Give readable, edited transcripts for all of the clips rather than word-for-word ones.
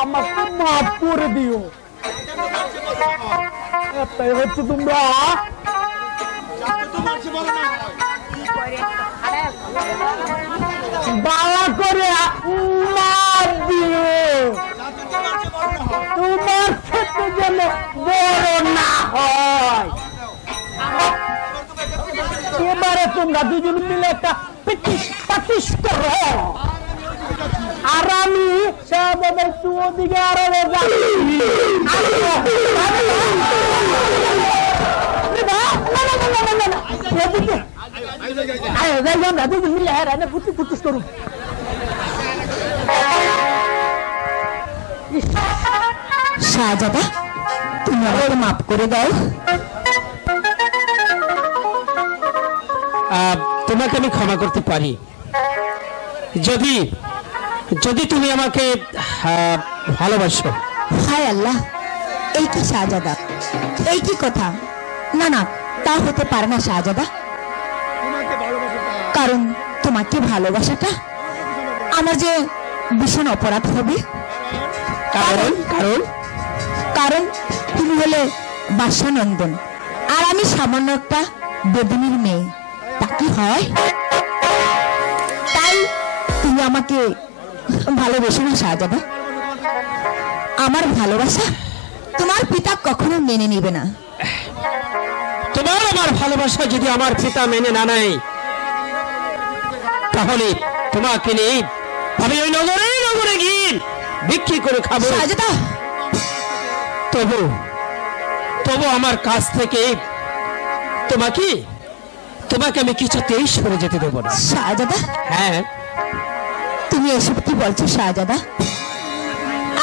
আমাকে মাফ করে দিও। এটাই হচ্ছে তোমরা বালা করে মাফ দিও, তোমার ক্ষেত্রে যেন বড় না হয়। এবারে তোমরা দুজন মিলে একটা প্র্যাকটিস করো, আর আমি একটু ওদিকে আরো প্র্যাকটিস করুন। শাহজাদা, তুমি আমাকে মাফ করে দাও। তোমাকে আমি ক্ষমা করতে পারি যদি যদি তুমি আমাকে ভালোবাসো। হায় আল্লাহ, এই কি শাহজাদা, এই কি কথা? না না, তা হতে পারে না শাহজাদা, কারণ তোমাকে ভালোবাসাটা আমার যে ভীষণ অপরাধ হবে। কারণ কারণ কারণ তুমি হলে বাদশানন্দন, আর আমি সামান্য একটা বেদিনীর মেয়ে, তা কি হয়? তাই তুমি আমাকে ভালোবেসো না শাহজাদা। আমার ভালোবাসা তোমার পিতা কখনো মেনে নিবে না। তোমার আমার ভালোবাসা যদি আমার পিতা মেনে না নেয়, তাহলে তোমাকে নিয়ে আমি ওই নগরে নগরে গিয়ে বিক্রি করে খাবো। শাহজাদা, তবু তবু আমার কাছ থেকে তোমাকে আমি কিছুতেই সরে যেতে দেবো না। শাহজাদা, হ্যাঁ, তুমি এসব কি বলছো শাহজাদা?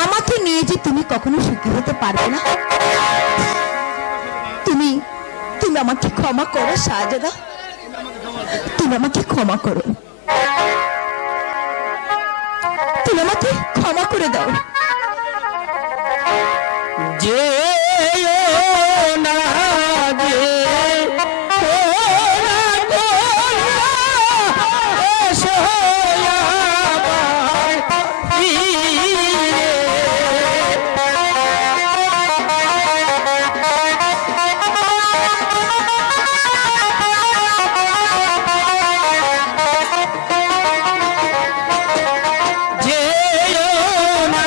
আমাকে নিয়ে যে তুমি কখনো সুখী হতে পারবে না। তুমি তুমি আমাকে ক্ষমা করো শাহজাদা, তুমি আমাকে ক্ষমা করো, তুমি আমাকে ক্ষমা করে দাও। যে না যে না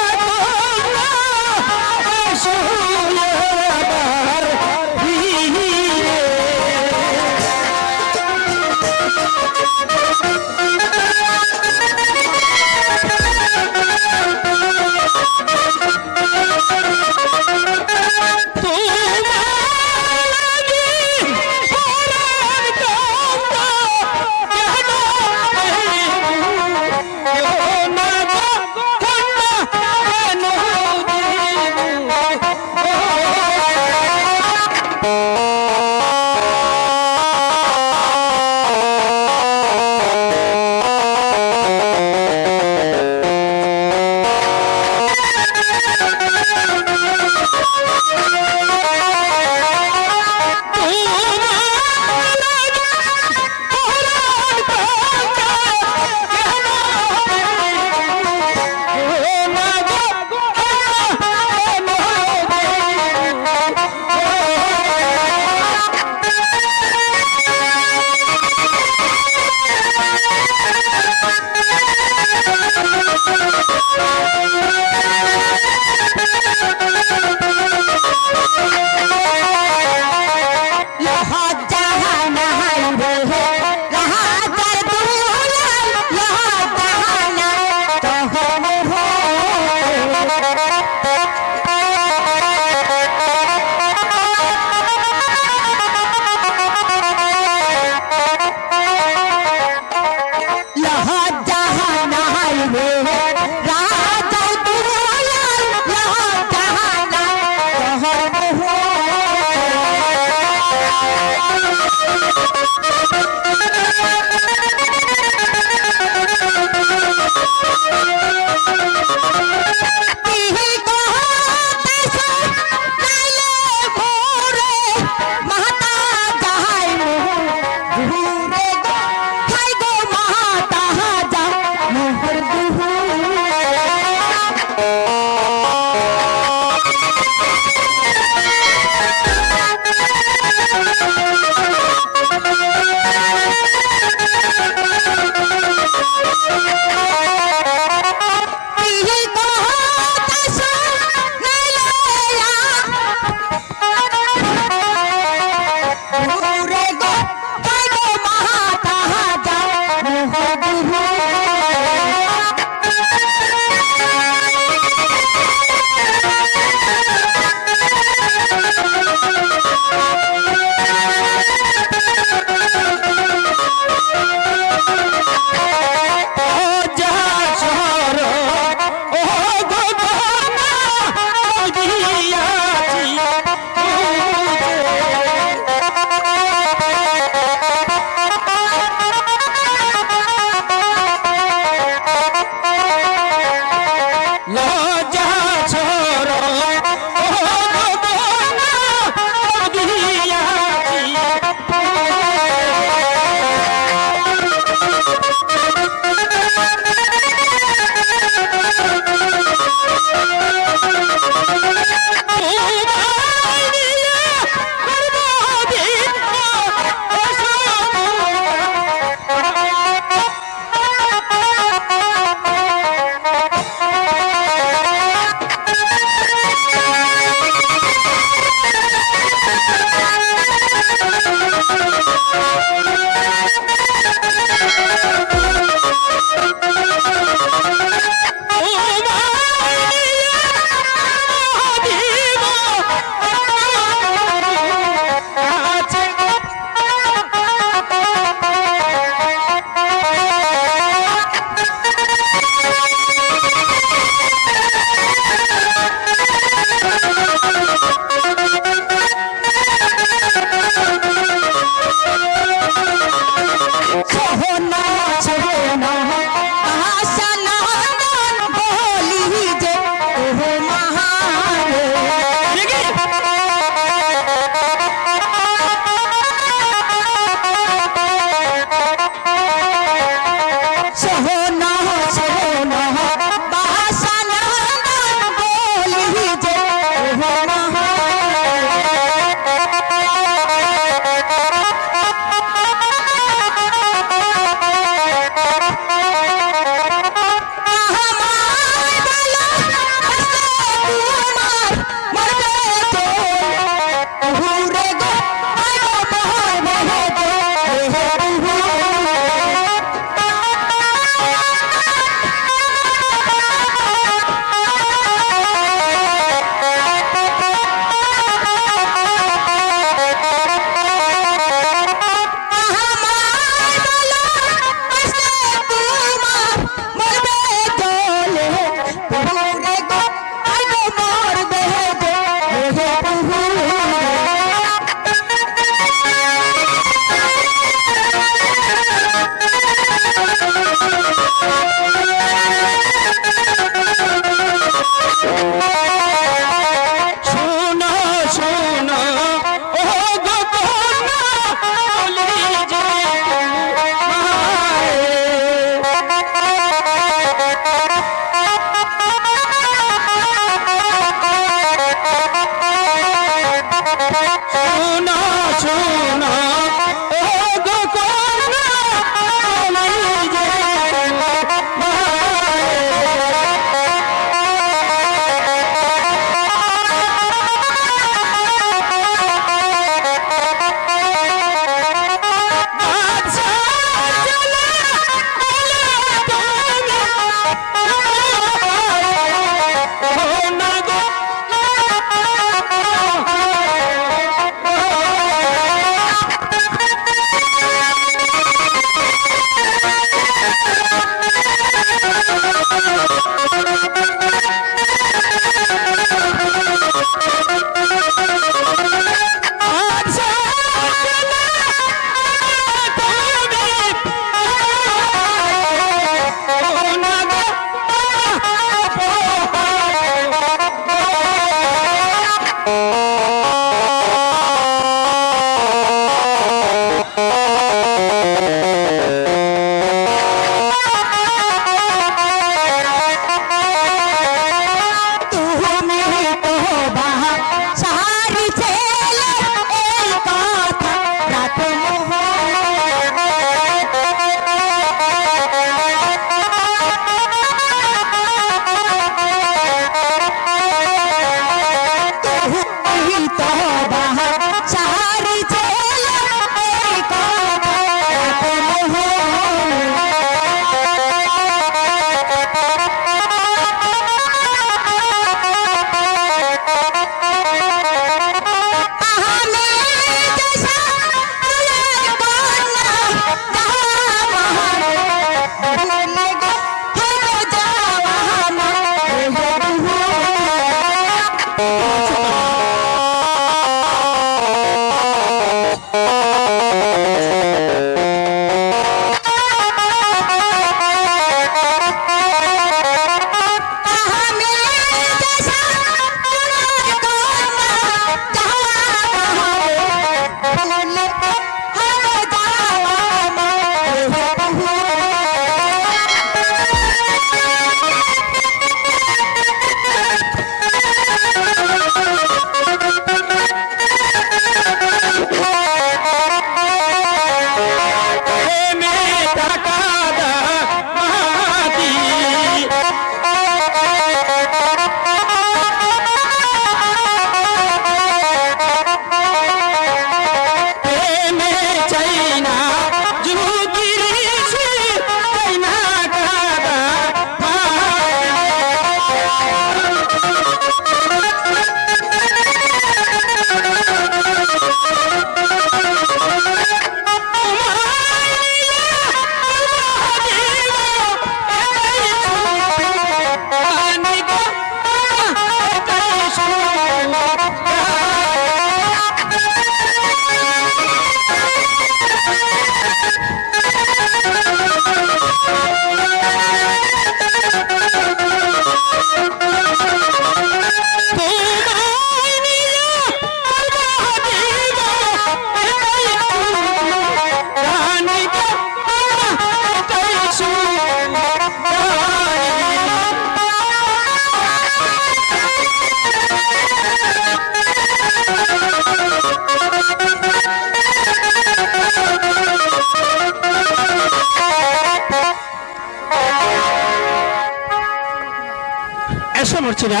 মরছিনা,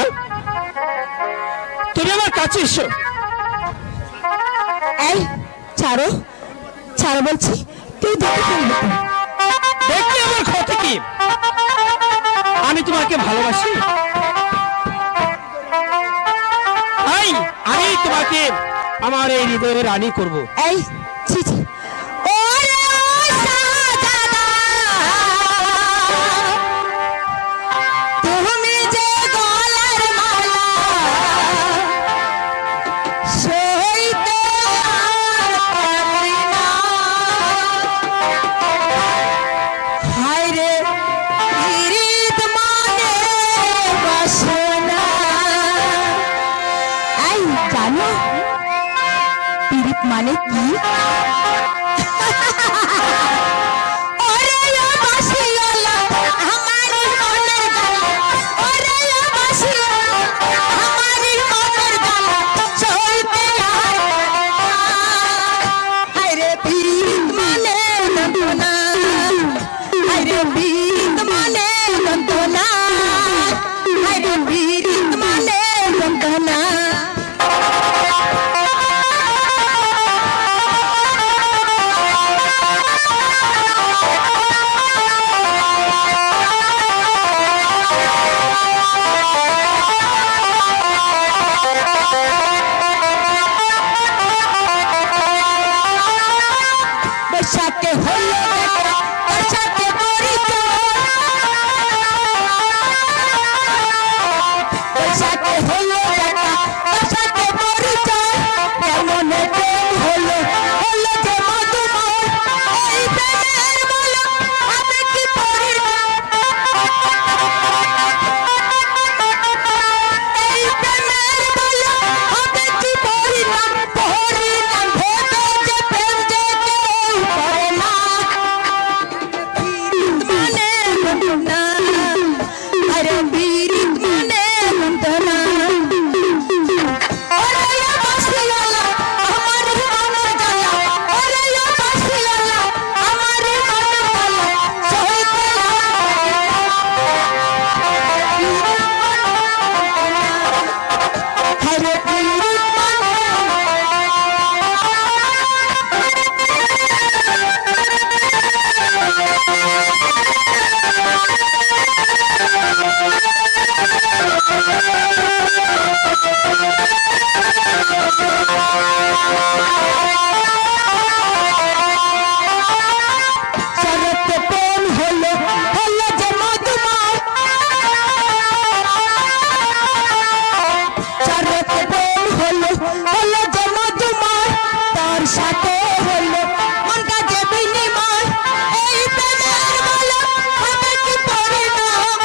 তুমি আমার কাছে এসো। এই ছাড়ো, ছাড়ো বলছি, তুই দেখে ফেলবি তো। দেখলে আমার ক্ষতি কি? আমি তোমাকে ভালোবাসি। আমি তোমাকে আমার এই হৃদয়ের রানী করব। এই ছি ছি, ওরে ও সাজাদা, তুমি যে গলার মালা সইতে আর পারি না। হায় রে হৃদ মানে বাসনা। এই জানো পীড়িত মানে কি? ওরে ও বাঁশিওয়ালা, আমার মনের গালা, ওরে ও বাঁশিওয়ালা, আমার মনের গালা, সইতে আর পারি না। হায় রে পীড়িত মানে যন্ত্রণা, হায় রে পীড়িত মানে যন্ত্রণা, হায় রে পীড়িত মানে যন্ত্রণা। বৈশাখে হলো দেখা, তার সাথে পরিচয়। বৈশাখে হলো দেখা, তার সাথে পরিচয়। কেমন প্রেম হলো, হলো যে মধুময়। এই প্রেমের বলো আমি কি পরিণাম, এই প্রেমের বলো আমি কি পরিণাম। পরিণাম ভেবে যে প্রেম যে কেউ করে না। পীড়িত মানে যন্ত্রণা, আরে পীড়িত মানে যন্ত্রণা। ওরে ও বাঁশিওয়ালা, আমার মনের গালা, ওরে ও বাঁশিওয়ালা, আমার মনের গালা, সইতে আর পারি না। হায় রে পীড়িত মানে শরৎ প্রেম হলো, হলো যে মধুময়। শরৎ প্রেম হলো, হলো যে মধুময়। তার সাথে হলো মনটা যে বিনিময়। এই প্রেমের বলো হবে কি পরিণাম,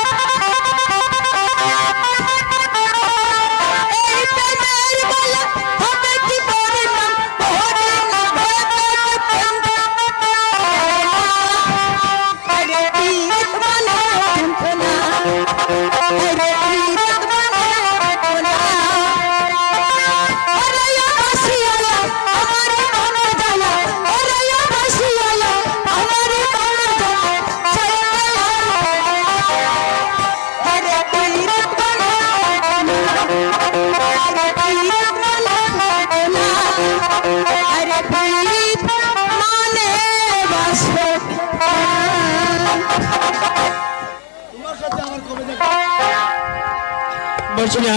এই প্রেমের বলো হবে কি পরিণাম। পরিণাম ভেবে যে প্রেম আরে পীড়িত মানে যন্ত্রণা, আরে পীড়িত মানে যন্ত্রণা। ওরে ও বাঁশিওয়ালা, আমার মনের গালা, ওরে ও বাঁশিওয়ালা, আমার মনের গালা, সইতে আর পারি না। আরে পীড়িত মানে যন্ত্রণা, আরে পীড়িত মানে যন্ত্রণা, আরে পীড়িত মানে বাসনা। বলছি না,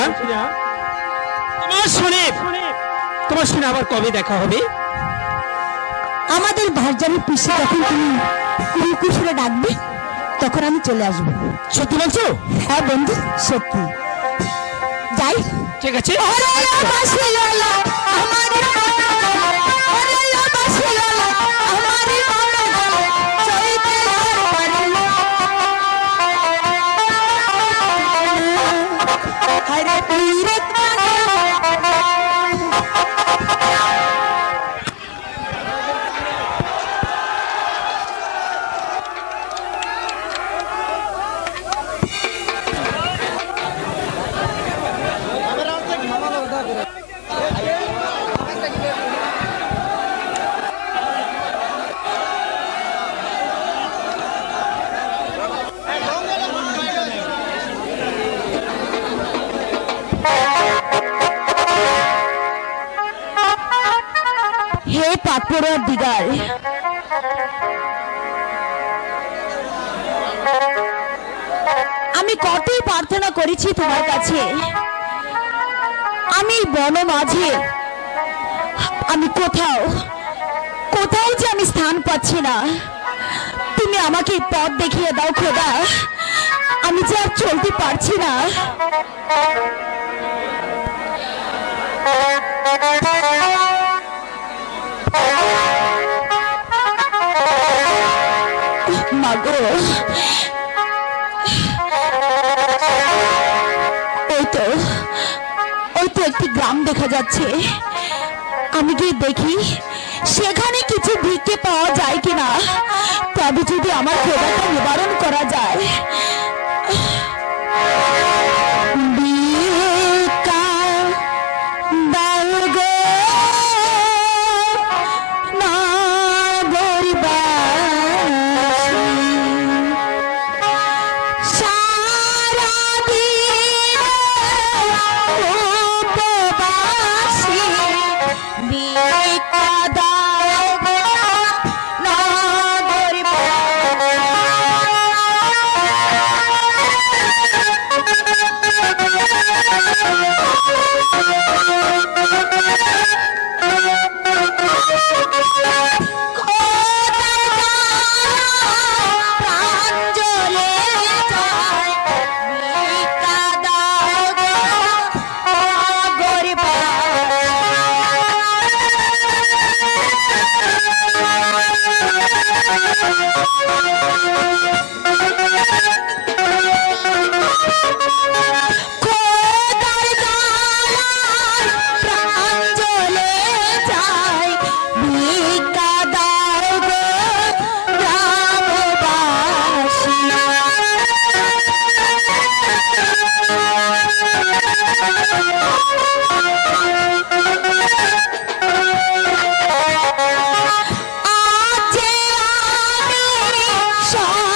তোমার শুনে আবার কবে দেখা হবে? আমাদের ভারজানের পিসি যখন তুমি কুকুরে ডাকবে তখন আমি চলে আসবো। সত্যি বলছো? হ্যাঁ বন্ধু, সত্যি। যাই, ঠিক আছে। ওরে ও বাঁশিওয়ালা, আমার মনের গালা, ওরে ও বাঁশিওয়ালা, আমার মনের গালা, সইতে আর পারি না। হায় রে পীড়িত মানে দিগার। আমি কতই প্রার্থনা করেছি তোমার কাছে, আমি বন মাঝে আমি কোথাও কোথাও যে আমি স্থান পাচ্ছি না। তুমি আমাকে পথ দেখিয়ে দাও খোদা, আমি যে আর চলতে পারছি না। মাগো, ওই তো একটি গ্রাম দেখা যাচ্ছে, আমি গিয়ে দেখি সেখানে কিছু ভিক্ষে পাওয়া যায় কিনা, তবে যদি আমার ক্ষুধাটা নিবারণ করা যায়। Shah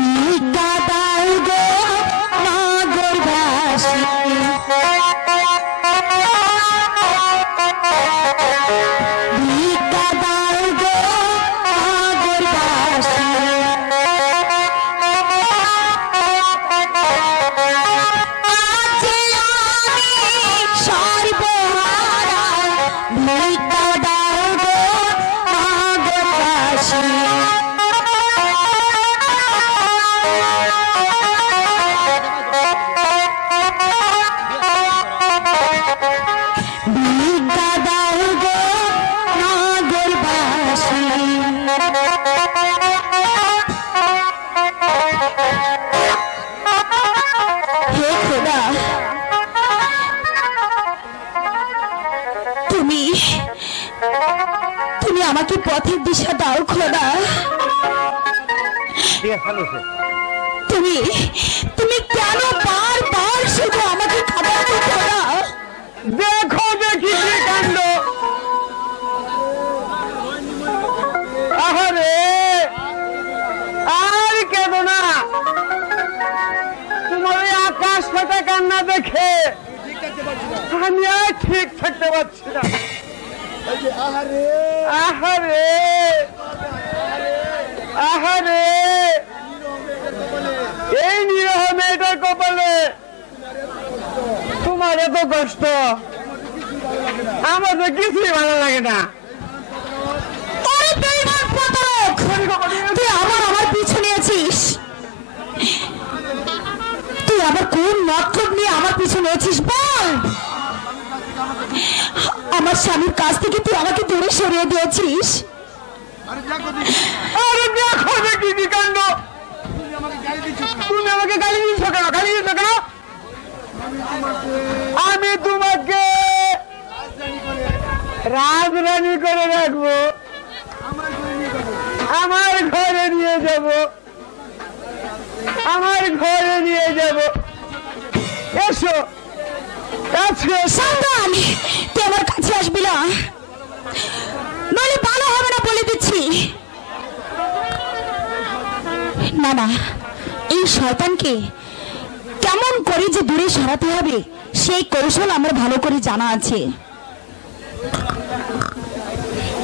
ভিক্ষা দাও গো নগরবাসী ভিক্ষা দাও গো নগরবাসী আজ আমি সর্বহারা ভিক্ষা দাও গো নগরবাসী ভিক্ষা দাও গো নগরবাসী হে খোদা তুমি তুমি আমাকে পথের দিশা দাও খোদা তুমি তুমি কেন বারবার শুধু আমাকে খাবার খোদা দেখো দেখি কি কাণ্ড। আহারে আর কেন না, তোমার ওই আকাশ ফাটা কান্না দেখে আমি আর ঠিক থাকতে পারছি না। আহারে আহারে এই নিরহ মেয়েটার কপালে তোমার এত কষ্ট, আমার তো কিছুই ভালো লাগে না। ওরে বেঈমান প্রতারক! তুই আমার পিছু নিয়েছিস, তুই আবার কোন মতলব নিয়ে আমার পিছু নিয়েছিস বল? আমার স্বামীর কাছ থেকে তুই আমাকে দূরে সরিয়ে দিয়েছিস। আরে দেখো দেখি কি কাণ্ড। তুমি আমাকে গালি দিচ্ছ কেন? গালি দিচ্ছ কেন? আমি তোমাকে রাজরানী করে রাখবো, আমার ঘরে নিয়ে যাব, আমার ঘরে নিয়ে যাব। এসো কাছে। সাবধান, তুই আমার কাছে আসবি না, নইলে ভালো হবে না বলে দিচ্ছি। না না, এই শয়তানকে কেমন করে যে দূরে সরাতে হবে সেই কৌশল আমার ভালো করে জানা আছে,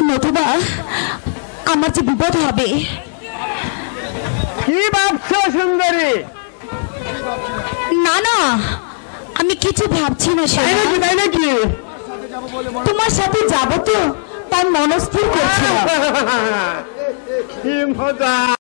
নতুবা আমার যে বিপদ হবে। কি ভাবছো সুন্দরী? না না, আমি কিছু ভাবছি না তাই সোনা। নাকি? তাই নাকি? তোমার সাথে যাবো তো তার মনস্থির করছি না। কি মজা!